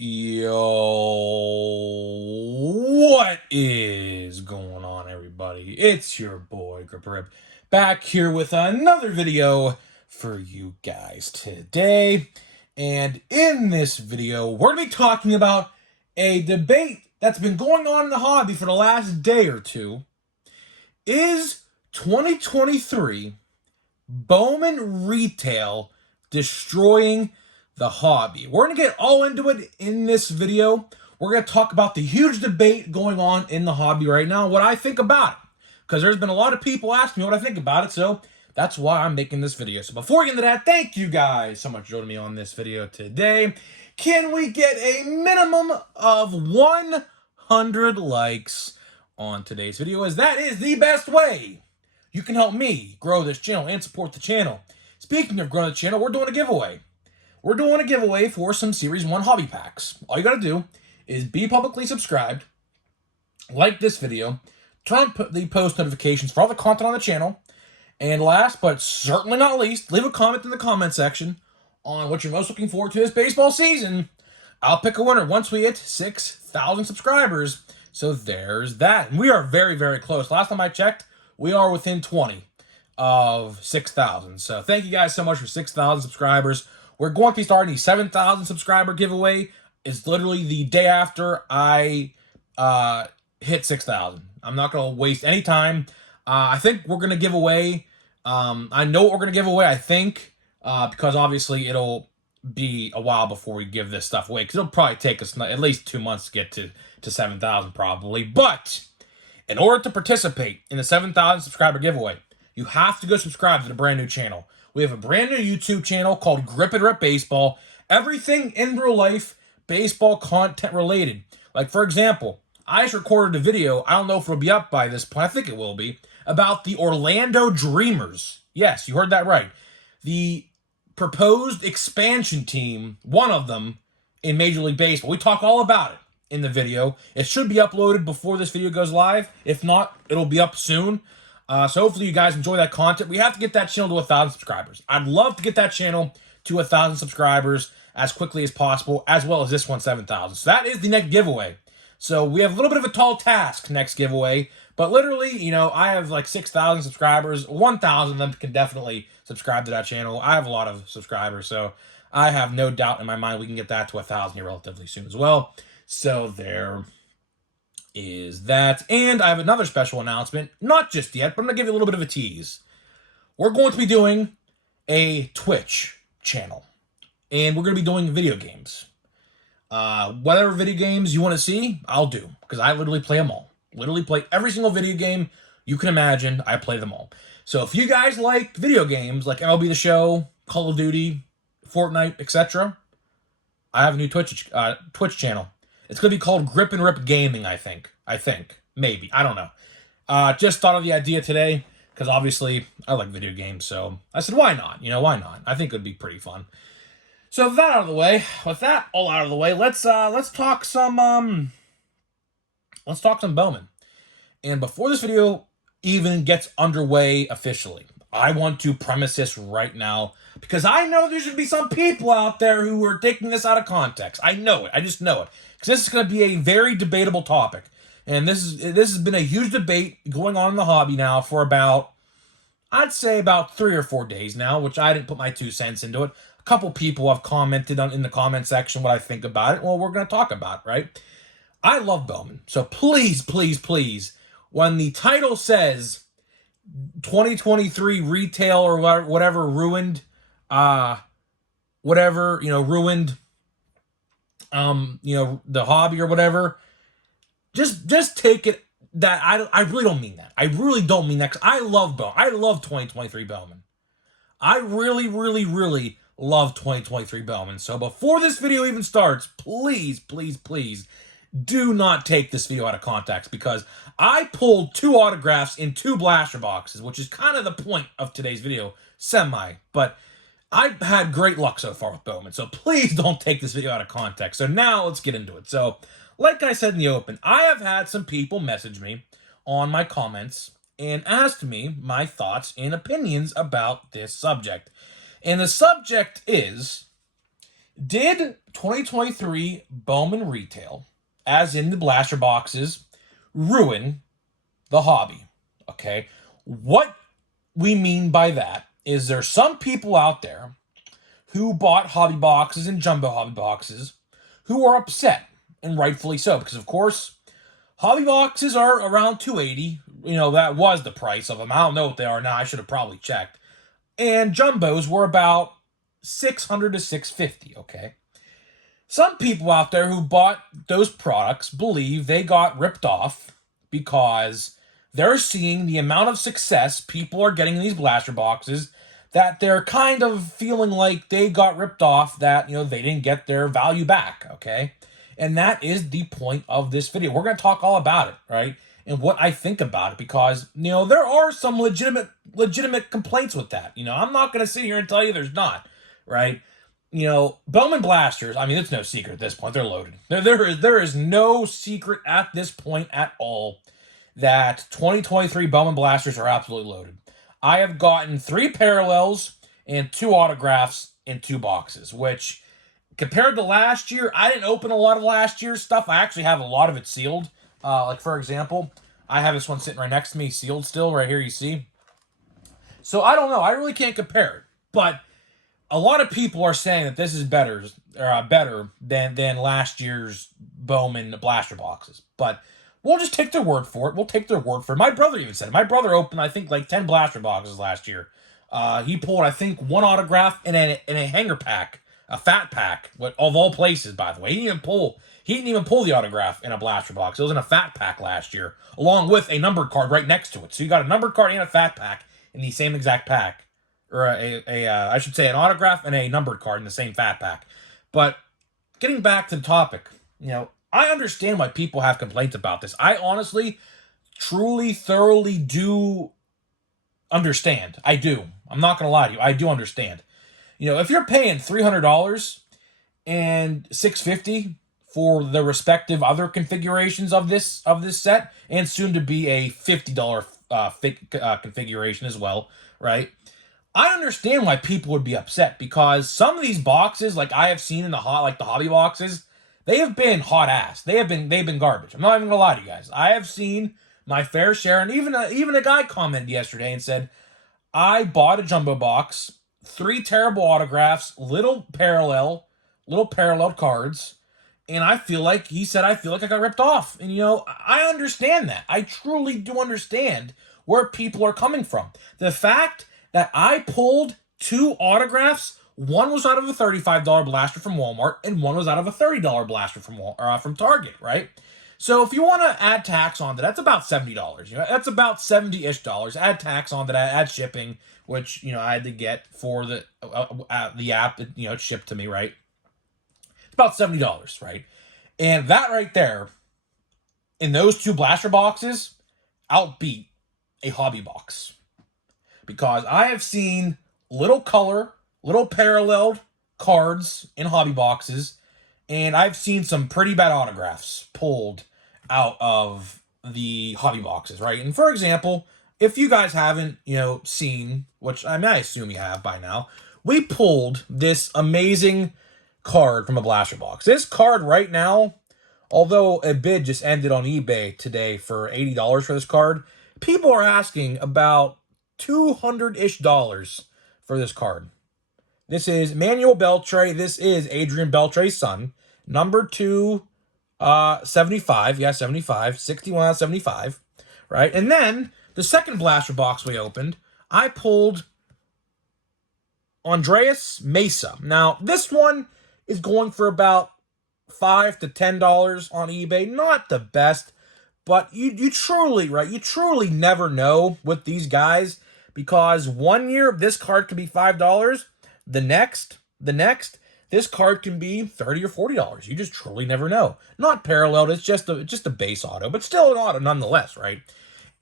Yo, what is going on, everybody? It's your boy Gripper back here with another video for you guys today. And in this video, we're going to be talking about a debate that's been going on in the hobby for the last day or two. Is 2023 Bowman Retail destroying the hobby? We're going to get all into it in this video. We're going to talk about the huge debate going on in the hobby right now, what I think about it. Because there's been a lot of people asking me what I think about it, so that's why I'm making this video. So before we get into that, thank you guys so much for joining me on this video today. Can we get a minimum of 100 likes on today's video, as that is the best way you can help me grow this channel and support the channel. Speaking of growing the channel, we're doing a giveaway. We're doing a giveaway for some Series 1 hobby packs. All you gotta do is be publicly subscribed, like this video, turn on the post notifications for all the content on the channel, and last but certainly not least, leave a comment in the comment section on what you're most looking forward to this baseball season. I'll pick a winner once we hit 6,000 subscribers. So there's that. And we are very, very close. Last time I checked, we are within 20 of 6,000. So thank you guys so much for 6,000 subscribers. We're going to be starting the 7,000 subscriber giveaway. It's literally the day after I hit 6,000. I'm not going to waste any time. I think we're going to give away, I know what we're going to give away, I think, because obviously it'll be a while before we give this stuff away, because it'll probably take us at least 2 months to get to 7,000 probably. But in order to participate in the 7,000 subscriber giveaway, you have to go subscribe to the brand new channel. We have a brand new YouTube channel called Grip and Rip Baseball. Everything in real life baseball content related. Like, for example, I just recorded a video, I don't know if it'll be up by this point, I think it will be, about the Orlando Dreamers. Yes, you heard that right. The proposed expansion team, one of them, in Major League Baseball. We talk all about it in the video. It should be uploaded before this video goes live. If not, it'll be up soon. So hopefully you guys enjoy that content. We have to get that channel to 1,000 subscribers. I'd love to get that channel to 1,000 subscribers as quickly as possible, as well as this one, 7,000. So that is the next giveaway. So we have a little bit of a tall task next giveaway, but literally, you know, I have like 6,000 subscribers. 1,000 of them can definitely subscribe to that channel. I have a lot of subscribers, so I have no doubt in my mind we can get that to 1,000 here relatively soon as well. So there is that. And I have another special announcement. Not just yet, but I'm going to give you a little bit of a tease. We're going to be doing a Twitch channel. And we're going to be doing video games. Whatever video games you want to see, I'll do. Because I literally play them all. Literally play every single video game you can imagine. I play them all. So if you guys like video games like MLB The Show, Call of Duty, Fortnite, etc., I have a new Twitch channel. It's going to be called Grip and Rip Gaming, I think. Maybe. I don't know. Just thought of the idea today, because obviously I like video games, so I said, why not? You know, why not? I think it would be pretty fun. So with that out of the way, let's talk some Bowman. And before this video even gets underway officially, I want to premise this right now, because I know there's going to be some people out there who are taking this out of context. I know it. I just know it. Because this is going to be a very debatable topic. And this has been a huge debate going on in the hobby now for about, I'd say about 3 or 4 days now, which I didn't put my 2 cents into it. A couple people have commented in the comment section what I think about it. Well, we're going to talk about it, right? I love Bowman. So please, please, please, when the title says 2023 retail or whatever ruined, ruined, the hobby or whatever, just take it that I really don't mean that. I really don't mean that, because I love Bowman. I love 2023 Bowman. I really, really, really love 2023 Bowman. So before this video even starts, please, please, please do not take this video out of context, because I pulled 2 autographs in 2 blaster boxes, which is kind of the point of today's video, but I've had great luck so far with Bowman, so please don't take this video out of context. So now let's get into it. So like I said in the open, I have had some people message me on my comments and asked me my thoughts and opinions about this subject. And the subject is Did 2023 Bowman Retail, as in the blaster boxes, ruin the hobby? Okay. What we mean by that is there's some people out there who bought hobby boxes and jumbo hobby boxes who are upset, and rightfully so, because of course hobby boxes are around 280. That was the price of them. I don't know what they are now. I should have probably checked. And jumbos were about 600 to 650, okay? Some people out there who bought those products believe they got ripped off because they're seeing the amount of success people are getting in these blaster boxes, that they're kind of feeling like they got ripped off, that they didn't get their value back, okay? And that is the point of this video. We're going to talk all about it, right? And what I think about it, because there are some legitimate complaints with that. I'm not going to sit here and tell you there's not, right? Bowman Blasters, I mean, it's no secret at this point. They're loaded. There is no secret at this point at all that 2023 Bowman Blasters are absolutely loaded. I have gotten 3 parallels and 2 autographs in 2 boxes, which, compared to last year, I didn't open a lot of last year's stuff. I actually have a lot of it sealed. Like, for example, I have this one sitting right next to me, sealed still, right here, you see. So, I don't know. I really can't compare it. But a lot of people are saying that this is better than last year's Bowman Blaster boxes. But we'll just take their word for it. My brother even said it. My brother opened, I think, like 10 blaster boxes last year. He pulled, I think, 1 autograph in a hanger pack, a fat pack, of all places, by the way. He didn't even pull the autograph in a blaster box. It was in a fat pack last year, along with a numbered card right next to it. So you got a numbered card and a fat pack in the same exact pack. Or I should say an autograph and a numbered card in the same fat pack. But getting back to the topic, I understand why people have complaints about this. I honestly, truly, thoroughly do understand. I do. I'm not going to lie to you. I do understand. If you're paying $300 and $650 for the respective other configurations of this set, and soon to be a $50 configuration as well, right? I understand why people would be upset, because some of these boxes, like I have seen in the hobby boxes, they have been hot ass. They've been garbage. I'm not even gonna lie to you guys. I have seen my fair share, and even a guy commented yesterday and said, I bought a jumbo box, 3 terrible autographs, little parallel cards, and I feel like I got ripped off. And I understand that. I truly do understand where people are coming from. The fact that I pulled 2 autographs, one was out of a $35 blaster from Walmart, and one was out of a $30 blaster from Target, right? So if you want to add tax onto that, that's about $70. That's about $70-ish dollars. Add tax onto that, add shipping, which I had to get for the app. It shipped to me, right? It's about $70, right? And that right there, in those 2 blaster boxes, outbeat a hobby box. Because I have seen little paralleled cards in hobby boxes, and I've seen some pretty bad autographs pulled out of the hobby boxes, right? And for example, if you guys haven't, seen, which I assume you have by now, we pulled this amazing card from a blaster box. This card right now, although a bid just ended on eBay today for $80 for this card, people are asking about $200-ish for this card. This is Manuel Beltre. This is Adrian Beltre's son. Number 275. Yeah, 75. 61 out of 75. Right? And then, the second blaster box we opened, I pulled Andreas Mesa. Now, this one is going for about $5 to $10 on eBay. Not the best, but you truly never know with these guys. Because one year, this card could be $5. The next, this card can be $30 or $40. You just truly never know. Not paralleled, it's just a base auto, but still an auto nonetheless, right?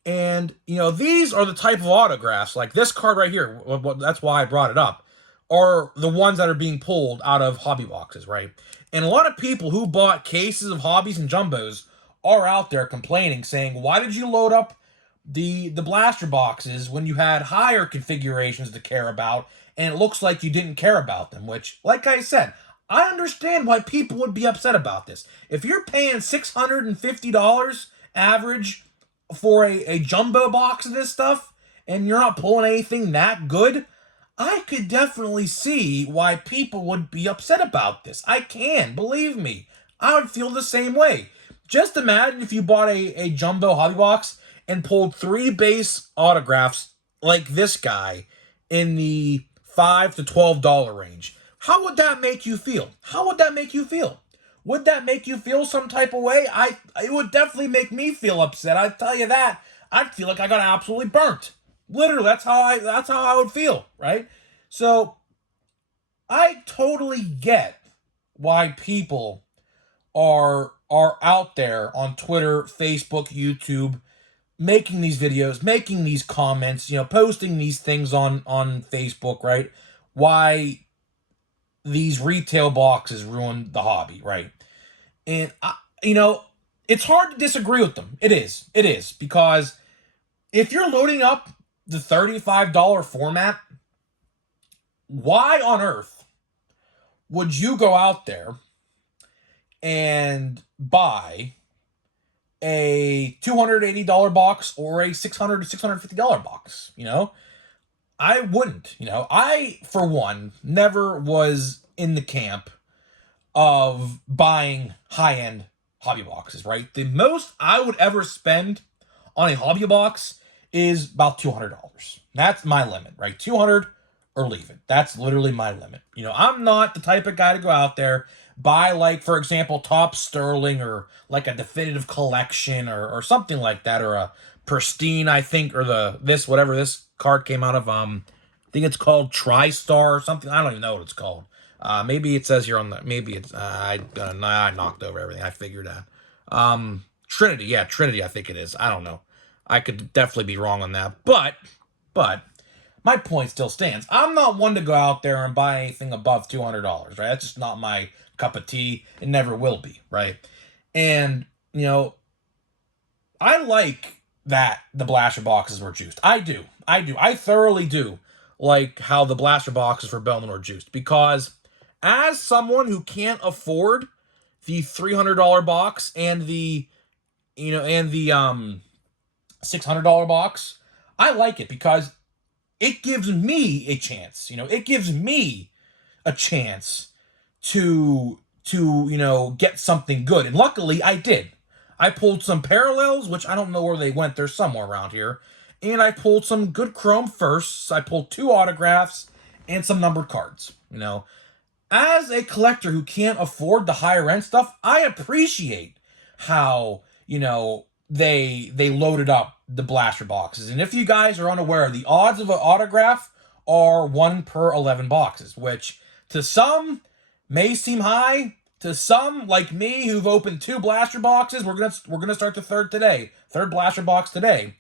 And, these are the type of autographs, like this card right here, that's why I brought it up, are the ones that are being pulled out of hobby boxes, right? And a lot of people who bought cases of hobbies and jumbos are out there complaining, saying, why did you load up the blaster boxes when you had higher configurations to care about, and it looks like you didn't care about them, which, like I said, I understand why people would be upset about this. If you're paying $650 average for a jumbo box of this stuff, and you're not pulling anything that good, I could definitely see why people would be upset about this. I can, believe me. I would feel the same way. Just imagine if you bought a jumbo hobby box and pulled 3 base autographs like this guy in the $5 to $12 range. How would that make you feel? How would that make you feel? Would that make you feel some type of way? It would definitely make me feel upset. I tell you that. I'd feel like I got absolutely burnt. Literally, that's how I would feel, right? So I totally get why people are out there on Twitter, Facebook, YouTube, making these videos, making these comments, posting these things on Facebook, right? Why these retail boxes ruined the hobby, right? And it's hard to disagree with them. It is because if you're loading up the $35 format, why on earth would you go out there and buy a $280 box or a $600 to $650 box? I wouldn't. I, for one, never was in the camp of buying high-end hobby boxes, right? The most I would ever spend on a hobby box is about $200. That's my limit, right? 200 or leave it. That's literally my limit. I'm not the type of guy to go out there, buy, like, for example, Top Sterling or like a definitive collection or something like that, or a pristine, I think, or whatever this card came out of, I think it's called TriStar or something. I don't even know what it's called. Maybe it says here on the, maybe it's, I knocked over everything. I figured out. Trinity. Yeah, Trinity, I think it is. I don't know. I could definitely be wrong on that. But my point still stands. I'm not one to go out there and buy anything above $200, right? That's just not my cup of tea. It never will be, right? And, I like that the blaster boxes were juiced. I do. I thoroughly do like how the blaster boxes for Bowman were juiced, because as someone who can't afford the $300 box and the $600 box, I like it because it gives me a chance. It gives me a chance to get something good. And luckily I did. I pulled some parallels, which I don't know where they went. They're somewhere around here. And I pulled some good chrome firsts. I pulled 2 autographs and some numbered cards. As a collector who can't afford the higher end stuff, I appreciate how, they loaded up the blaster boxes. And if you guys are unaware, the odds of an autograph are 1 per 11 boxes, which to some may seem high. To some, like me, who've opened 2 blaster boxes, we're gonna start the third blaster box today.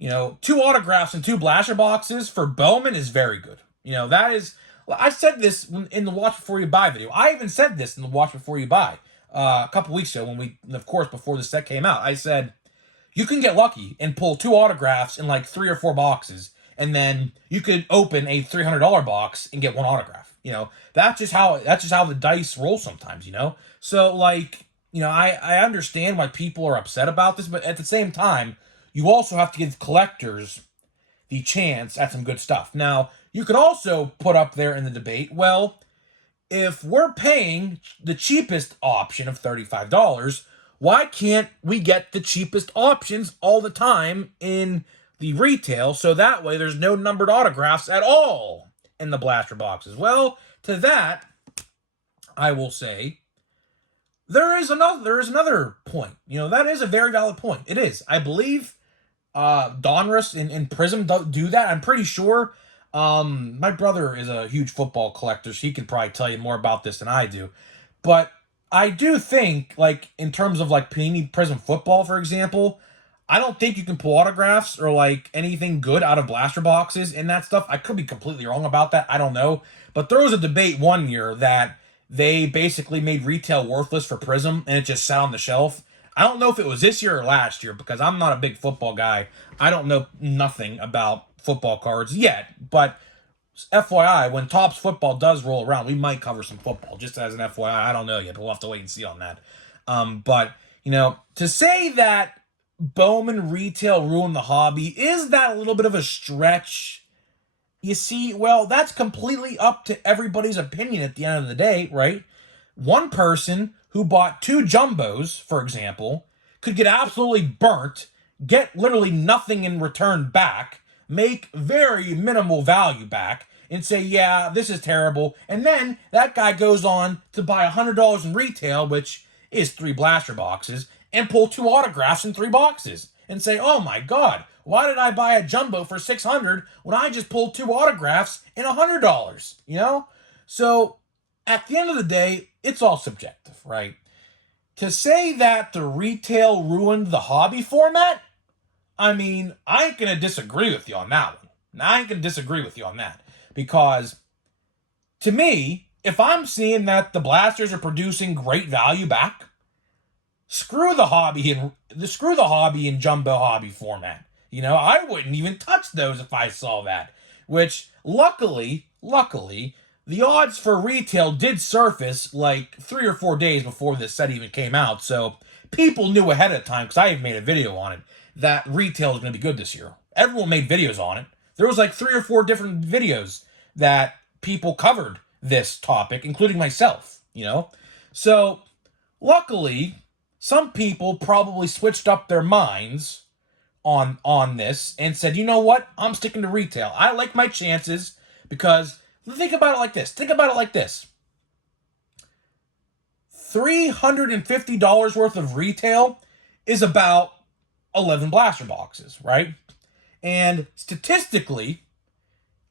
2 autographs and 2 blaster boxes for Bowman is very good. That is. I said this in the Watch Before You Buy video. I even said this in the Watch Before You Buy a couple weeks ago before the set came out. I said, you can get lucky and pull 2 autographs in like 3 or 4 boxes, and then you could open a $300 box and get 1 autograph. That's just how the dice roll sometimes. So I understand why people are upset about this, but at the same time, you also have to give collectors the chance at some good stuff. Now, you could also put up there in the debate, well, if we're paying the cheapest option of $35, why can't we get the cheapest options all the time in the retail, so that way there's no numbered autographs at all in the blaster boxes? Well, to that, I will say, there is another point. That is a very valid point. It is. I believe Donruss and Prism do that. I'm pretty sure. My brother is a huge football collector, so he can probably tell you more about this than I do. But I do think, like, in terms of like Panini Prism football, for example, I don't think you can pull autographs or like anything good out of blaster boxes and that stuff. I could be completely wrong about that. I don't know. But there was a debate one year that they basically made retail worthless for Prism and it just sat on the shelf. I don't know if it was this year or last year, because I'm not a big football guy. I don't know nothing about football cards yet, but FYI, when Topps football does roll around, we might cover some football, just as an FYI. I don't know yet, but we'll have to wait and see on that. But, to say that Bowman Retail ruined the hobby, is that a little bit of a stretch? You see, well, that's completely up to everybody's opinion at the end of the day, right? One person who bought 2 jumbos, for example, could get absolutely burnt, get literally nothing in return back, make very minimal value back, and say, yeah, this is terrible. And then that guy goes on to buy $100 in retail, which is 3 blaster boxes, and pull 2 autographs in 3 boxes. And say, oh my God, why did I buy a jumbo for $600 when I just pulled 2 autographs and $100? So at the end of the day, it's all subjective, right? To say that the retail ruined the hobby format, I mean, I ain't going to disagree with you on that one. I ain't going to disagree with you on that. Because, to me, if I'm seeing that the blasters are producing great value back, screw the hobby in jumbo hobby format. I wouldn't even touch those if I saw that. Which, luckily, the odds for retail did surface like 3 or 4 days before this set even came out. So people knew ahead of time, because I even made a video on it, that retail is going to be good this year. Everyone made videos on it. There was like 3 or 4 different videos that people covered this topic, including myself, So, luckily, some people probably switched up their minds on this and said, you know what? I'm sticking to retail. I like my chances, because think about it like this. $350 worth of retail is about 11 blaster boxes, right? And statistically,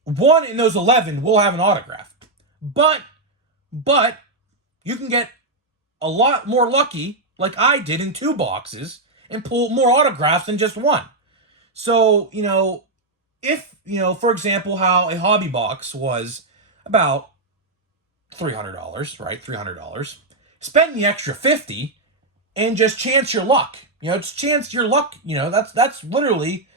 1 in those 11 will have an autograph. But you can get a lot more lucky, like I did in 2 boxes, and pull more autographs than just 1. So, if, for example, how a hobby box was about $300, right? $300. Spend the extra $50 and just chance your luck. It's chance your luck. That's literally,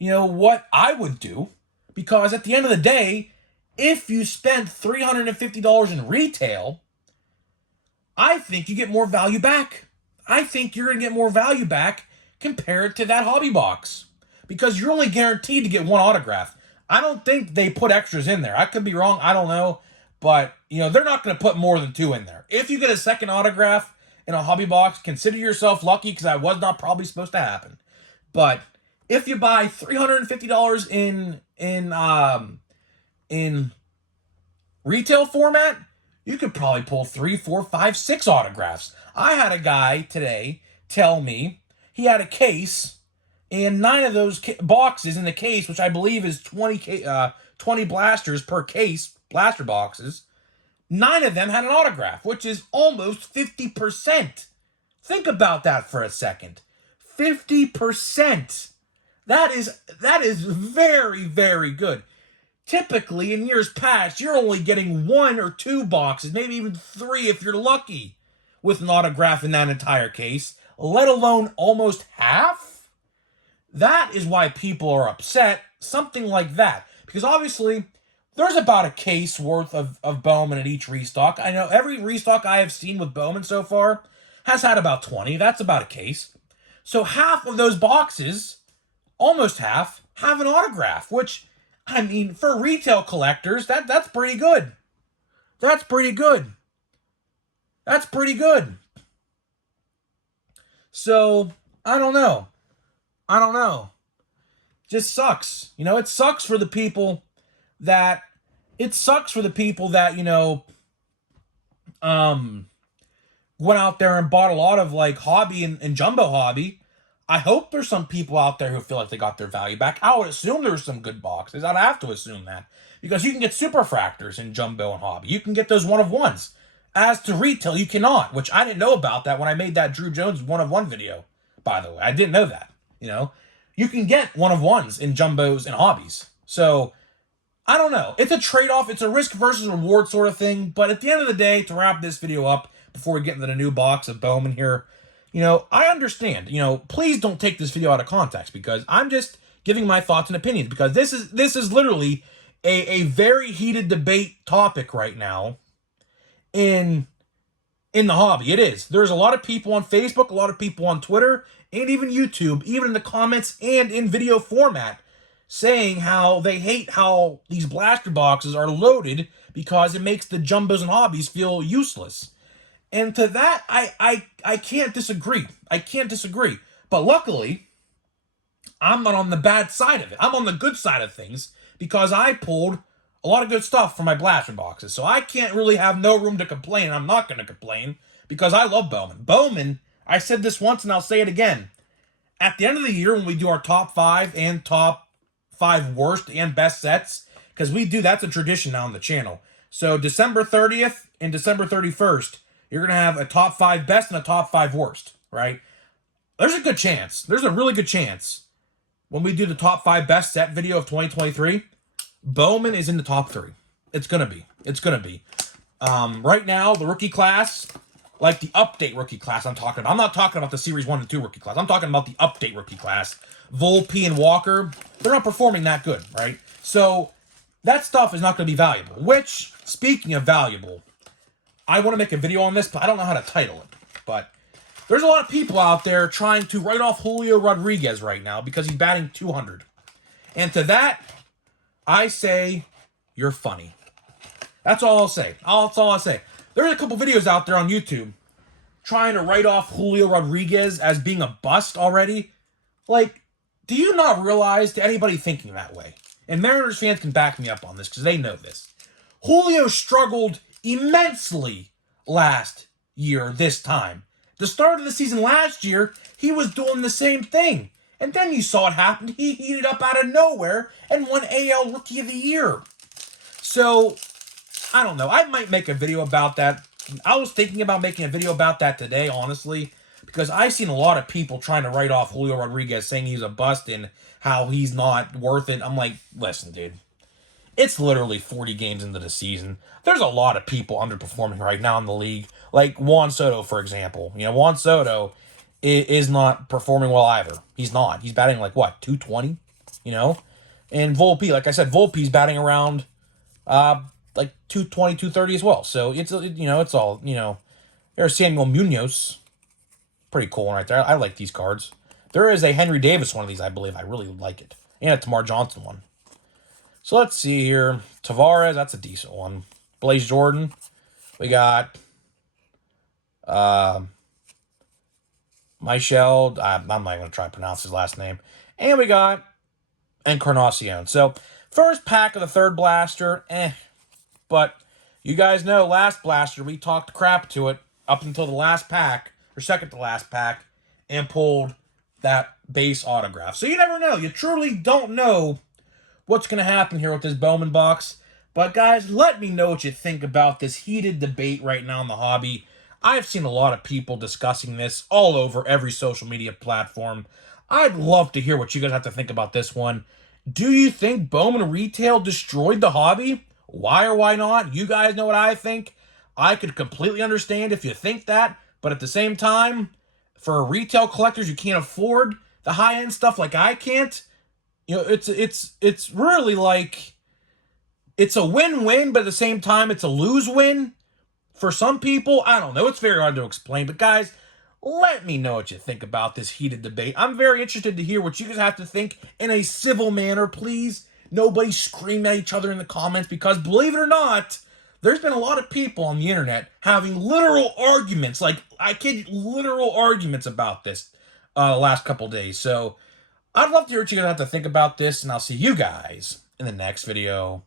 what I would do. Because at the end of the day, if you spent $350 in retail, I think you get more value back. I think you're going to get more value back compared to that hobby box. Because you're only guaranteed to get 1 autograph. I don't think they put extras in there. I could be wrong. I don't know. But, they're not going to put more than 2 in there. If you get a second autograph in a hobby box, consider yourself lucky, because that was not probably supposed to happen. But if you buy $350 in retail format, you could probably pull 3, 4, 5, 6 autographs. I had a guy today tell me he had a case, and 9 of those boxes in the case, which I believe is 20 blasters per case, blaster boxes, 9 of them had an autograph, which is almost 50%. Think about that for a second. 50%. That is very, very good. Typically, in years past, you're only getting 1 or 2 boxes, maybe even 3 if you're lucky, with an autograph in that entire case, let alone almost half. That is why people are upset, something like that. Because obviously, there's about a case worth of Bowman at each restock. I know every restock I have seen with Bowman so far has had about 20. That's about a case. So half of those boxes, almost half, have an autograph, which, I mean, for retail collectors, that's pretty good. That's pretty good. That's pretty good. So, I don't know. Just sucks. It sucks for the people that, went out there and bought a lot of, like, hobby and jumbo hobby. I hope there's some people out there who feel like they got their value back. I would assume there's some good boxes. I'd have to assume that. Because you can get superfractors in jumbo and hobby. You can get those 1-of-1s. As to retail, you cannot, which I didn't know about that when I made that Drew Jones 1-of-1 video, by the way. I didn't know that, You can get 1-of-1s in jumbos and hobbies. So, I don't know. It's a trade-off. It's a risk versus reward sort of thing. But at the end of the day, to wrap this video up, before we get into the new box of Bowman here, I understand. Please don't take this video out of context, because I'm just giving my thoughts and opinions, because this is literally a very heated debate topic right now in the hobby. It is. There's a lot of people on Facebook, a lot of people on Twitter, and even YouTube, even in the comments and in video format, saying how they hate how these blaster boxes are loaded because it makes the jumbos and hobbies feel useless. And to that, I can't disagree. I can't disagree. But luckily, I'm not on the bad side of it. I'm on the good side of things because I pulled a lot of good stuff from my blaster boxes. So I can't really have no room to complain. I'm not going to complain because I love Bowman. Bowman, I said this once and I'll say it again. At the end of the year when we do our top 5 and top 5 worst and best sets, because we do, that's a tradition now on the channel. So December 30th and December 31st, you're going to have a top 5 best and a top 5 worst, right? There's a good chance. There's a really good chance when we do the top 5 best set video of 2023, Bowman is in the top 3. It's going to be. It's going to be. Right now, the rookie class, like the update rookie class I'm talking about. I'm not talking about the Series 1 and 2 rookie class. I'm talking about the update rookie class. Volpe and Walker, they're not performing that good, right? So that stuff is not going to be valuable. Which, speaking of valuable, I want to make a video on this, but I don't know how to title it. But there's a lot of people out there trying to write off Julio Rodriguez right now because he's batting 200. And to that, I say, you're funny. That's all I'll say. That's all I'll say. There's a couple videos out there on YouTube trying to write off Julio Rodriguez as being a bust already. Like, do you not realize, to anybody thinking that way, and Mariners fans can back me up on this because they know this, Julio struggled immensely last year this time. The start of the season last year, he was doing the same thing. And then you saw it happen. He heated up out of nowhere and won AL Rookie of the Year. So, I don't know. I might make a video about that. I was thinking about making a video about that today, honestly, because I've seen a lot of people trying to write off Julio Rodriguez, saying he's a bust and how he's not worth it. I'm like, listen, dude. It's literally 40 games into the season. There's a lot of people underperforming right now in the league. Like Juan Soto, for example. You know, Juan Soto is not performing well either. He's not. He's batting like, what, 220? You know? And Volpe, like I said, Volpe's batting around like 220, 230 as well. So, it's all, There's Samuel Munoz. Pretty cool one right there. I like these cards. There is a Henry Davis one of these, I believe. I really like it. And a Tamar Johnson one. So let's see here. Tavares, that's a decent one. Blaze Jordan. We got Michel. I'm not going to try to pronounce his last name. And we got Encarnacion. So first pack of the third blaster, But you guys know last blaster, we talked crap to it up until the last pack, or second to last pack, and pulled that base autograph. So you never know. You truly don't know what's going to happen here with this Bowman box. But guys, let me know what you think about this heated debate right now in the hobby. I've seen a lot of people discussing this all over every social media platform. I'd love to hear what you guys have to think about this one. Do you think Bowman Retail destroyed the hobby? Why or why not? You guys know what I think. I could completely understand if you think that, but at the same time, for retail collectors, you can't afford the high-end stuff like I can't. It's really like, it's a win-win, but at the same time, it's a lose-win. For some people, I don't know. It's very hard to explain. But guys, let me know what you think about this heated debate. I'm very interested to hear what you guys have to think in a civil manner, please. Nobody scream at each other in the comments, because believe it or not, there's been a lot of people on the internet having literal arguments, like, I kid you, literal arguments about this the last couple days. So I'd love to hear what you guys have to think about this, and I'll see you guys in the next video.